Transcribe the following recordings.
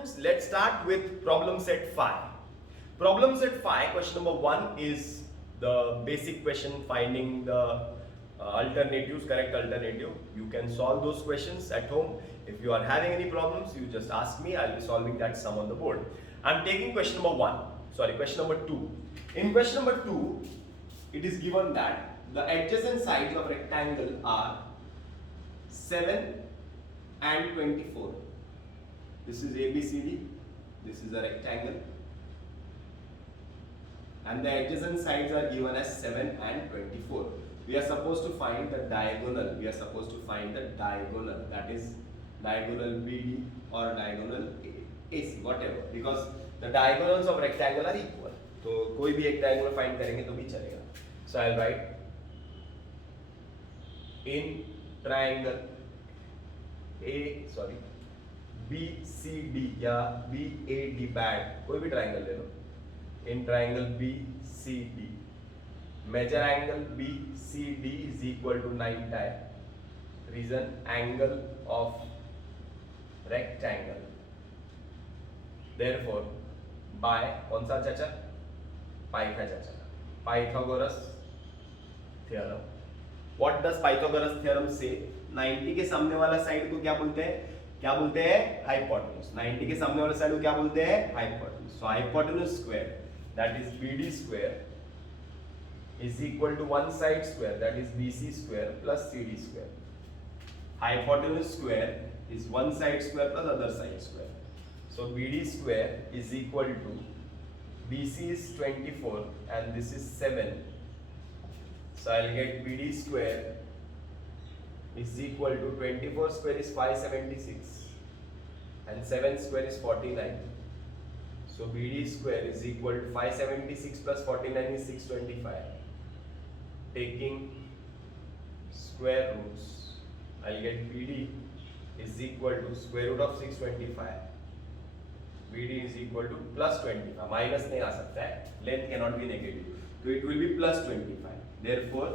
students, let's start with problem set 5. Problem set 5, question number 1 is the basic question, finding the alternatives, correct alternative. You can solve those questions at home. If you are having any problems, you just ask me, I'll be solving that sum on the board. I'm taking question number 1, sorry, question number 2. In question number 2, it is given that the adjacent sides of rectangle are 7 and 24. This is ABCD, this is a rectangle, and the adjacent sides are given as 7 and 24. We are supposed to find the diagonal. That is diagonal BD or diagonal AC, whatever, because the diagonals of rectangle are equal. तो कोई भी एक diagonal find करेंगे तो भी चलेगा. So I'll write in triangle BCD या BAD bad, कोई भी triangle ले लो. In triangle BCD, measure angle BCD is equal to 90. Reason, angle of rectangle. Therefore, by कौन सा चाचा? Pythagoras theorem. What does Pythagoras theorem say? 90 के सामने वाला साइड को क्या बोलते हैं? हाइपोटेन्यूज. 90 के सामने वाला साइड को क्या बोलते हैं? Hypotenuse. So hypotenuse square, that is BD square, is equal to one side square, that is BC square plus CD square. Hypotenuse square is one side square plus other side square. So BD square is equal to, BC is 24 and this is 7. So I'll get BD square is equal to 24 square is 576 and 7 square is 49. So BD square is equal to 576 plus 49 is 625. Taking square roots, I'll get BD is equal to square root of 625. BD is equal to plus 25. Minus नहीं आ सकता है. Length cannot be negative. So it will be plus 25. Therefore,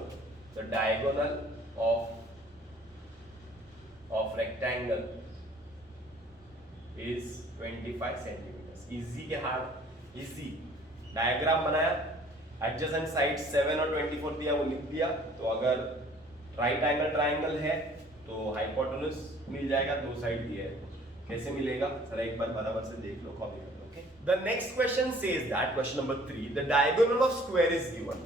the diagonal of rectangle is 25 centimeters. Easy के hard? Easy. Diagram बनाया, adjacent side 7 और 24 दिया, वो लिख दिया. तो अगर राइट एंगल ट्राइंगल है तो हाइपोटेन्यूज मिल जाएगा, दो साइड दिए है. कैसे मिलेगा? सर एक बार बराबर से देख लो, कॉपी कर लो. Okay. The next question says that, question number 3, the diagonal of square is given.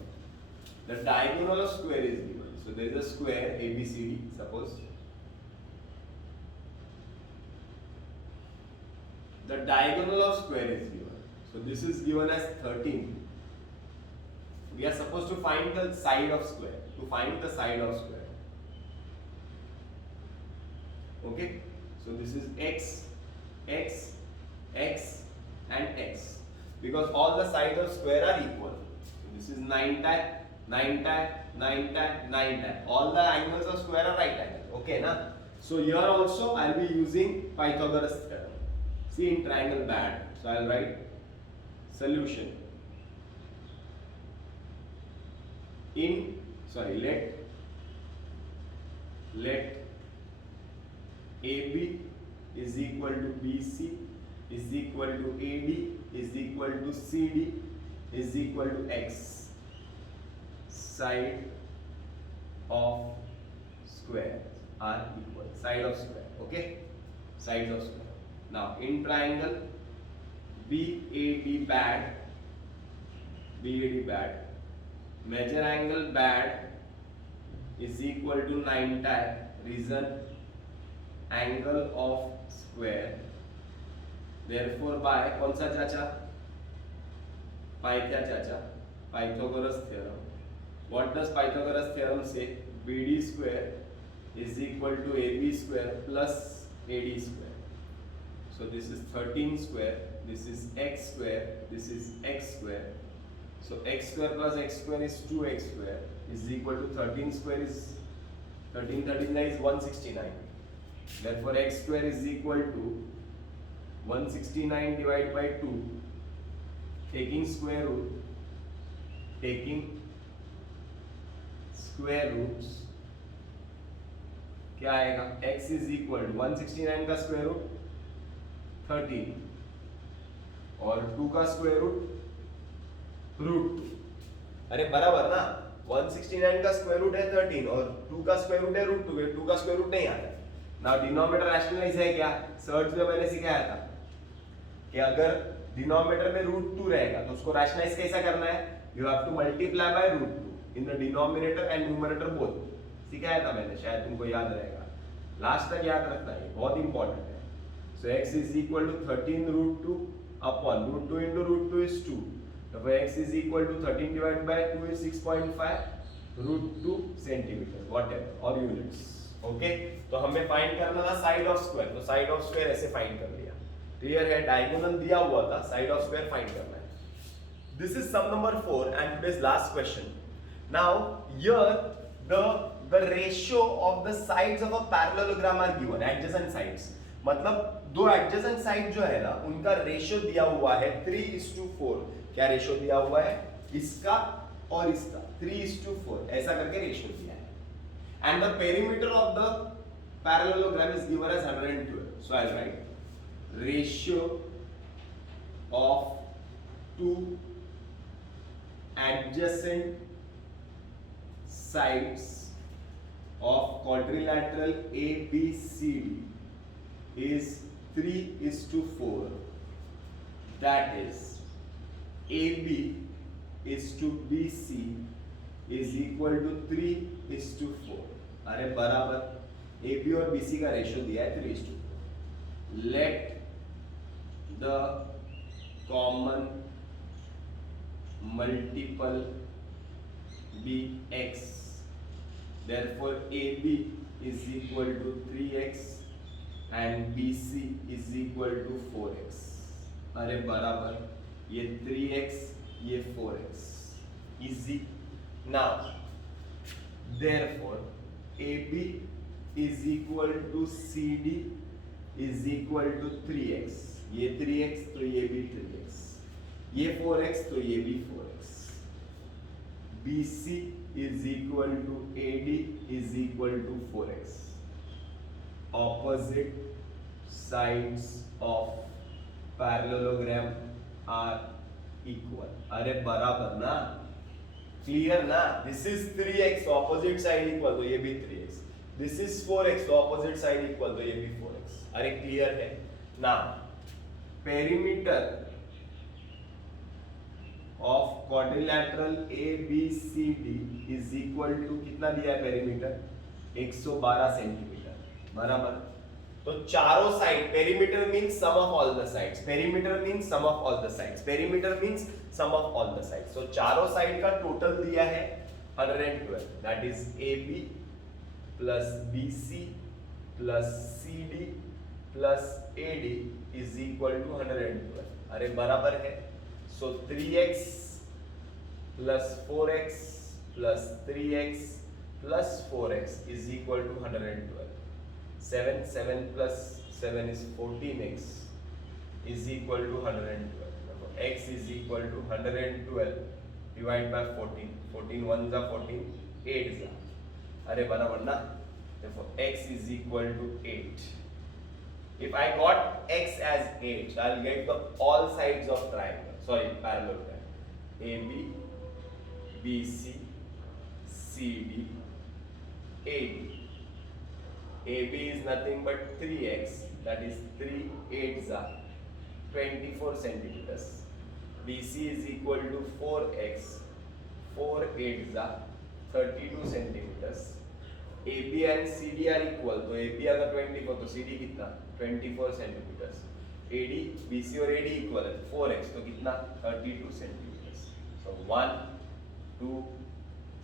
The diagonal of square is given. So there is a square ABCD, suppose. The diagonal of square is given. So this is given as 13. We are supposed to find the side of square. To find the side of square. Okay. So this is x, x, x and x. Because all the sides of square are equal. So this is 9 tie, 9 tie, 9 tie, 9 tie. All the angles of square are right angle. Okay, na? So here also I will be using Pythagoras theorem. See, in triangle bad. So I will write solution. Let AB is equal to BC is equal to AD is equal to CD is equal to X. Side of square are equal. Side of square. Okay? Sides of square. Now in triangle BAD bad, measure angle bad is equal to 9 tie. Reason, angle of square. Therefore by कौन सा चाचा? Pythagoras theorem. What does Pythagoras theorem say? BD square is equal to AB square plus AD square. So this is 13 square, this is x square, this is x square. So x square plus x square is 2x square is equal to 13 square is 13 is 169. Therefore x square is equal to 169 divided by 2. Taking square roots, क्या आएगा? x is equal to 169 का square root 13 और 2 का square root √2। अरे बराबर ना, 169 का square root है 13 और 2 का स्क्वायर रूट है √2, 2 का स्क्वायर रूट नहीं आता। ना डिनोमिनेटर रैशनलाइज है क्या? सर्च में मैंने सिखाया था कि अगर डिनोमिनेटर में √2 रहेगा तो उसको रैशनलाइज कैसा करना है? You have to multiply by √2 in the denominator and numerator both. सिखाया था मैंने, शायद तुमको याद रहेगा। लास्ट तक याद रखना है, बहुत इंपॉर्टेंट है। So x is equal to 13 √2 upon √2 into √2 is 2। तो x is equal to 13 divided by 2 is 6.5 √2 centimetre whatever और यूनिट्स। ओके, तो हमें फाइंड करना था साइड ऑफ स्क्वायर, तो साइड ऑफ स्क्वायर ऐसे फाइंड कर लिया। क्लियर है? डायगोनल दिया हुआ था, साइड ऑफ स्क्वायर फाइंड करना है। This is some number 4 and today's last question. Now here the ratio of the sides of a parallelogram are given, adjacent sides, मतलब दो adjacent side जो है ना उनका रेशियो दिया हुआ है 3:4। क्या रेशियो दिया हुआ है? इसका और इसका 3:4 ऐसा करके रेशियो दिया है। And the perimeter of the parallelogram is given as 112। so I'll write ratio of two adjacent sides of quadrilateral ABCD is 3:4। that is AB is to BC is equal to 3:4। अरे बराबर AB और BC का ratio दिया है 3:4। let the common multiple be x, therefore AB is equal to 3x and BC is equal to 4x। अरे बराबर ये 3x ये 4x easy। now therefore AB is equal to CD is equal to 3x। ये 3x तो ये भी 3x, ये 4x तो ये भी 4x। BC is equal to AD is equal to 4x। opposite sides of parallelogram are equal। अरे बराबर ना, क्लियर ना? दिस इज 3x तो ऑपोजिट साइड इक्वल तो ये भी 3x, दिस इज 4x तो ऑपोजिट साइड इक्वल तो ये भी 4x। अरे क्लियर है ना? Perimeter of quadrilateral ABCD is equal to कितना दिया है पेरीमीटर? 112 सेंटीमीटर। बराबर, तो चारों side, perimeter means sum of all the sides, perimeter means sum of all the sides, perimeter means sum of all the sides. तो चारों side का total दिया है 112। That is AB plus BC plus CD plus AD is equal to 112। अरे बराबर है। So 3x plus 4x plus 3x plus 4x is equal to 112। 7 plus 7 is 14x is equal to 112। x is equal to 112 divided by 14। 14 ones are 14, 8s are। अरे बराबर ना? Therefore x is equal to 8। If I got x as 8, so I'll get the all sides of triangle, sorry, parallelogram, AB, BC, CD, AD। AB is nothing but 3x, that is 3 8s are 24 centimeters। BC is equal to 4x, 4 8s are 32 centimeters। AB and CD are equal, तो AB अगर 24 तो CD कितना? 24 centimeters। AD, BC और AD equal है 4x, तो कितना? 32 centimeters। So 1 2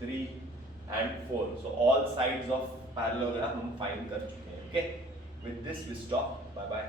3 and 4। So all sides of parallelogram हम find कर चुके हैं। Okay, with this we stop, bye bye.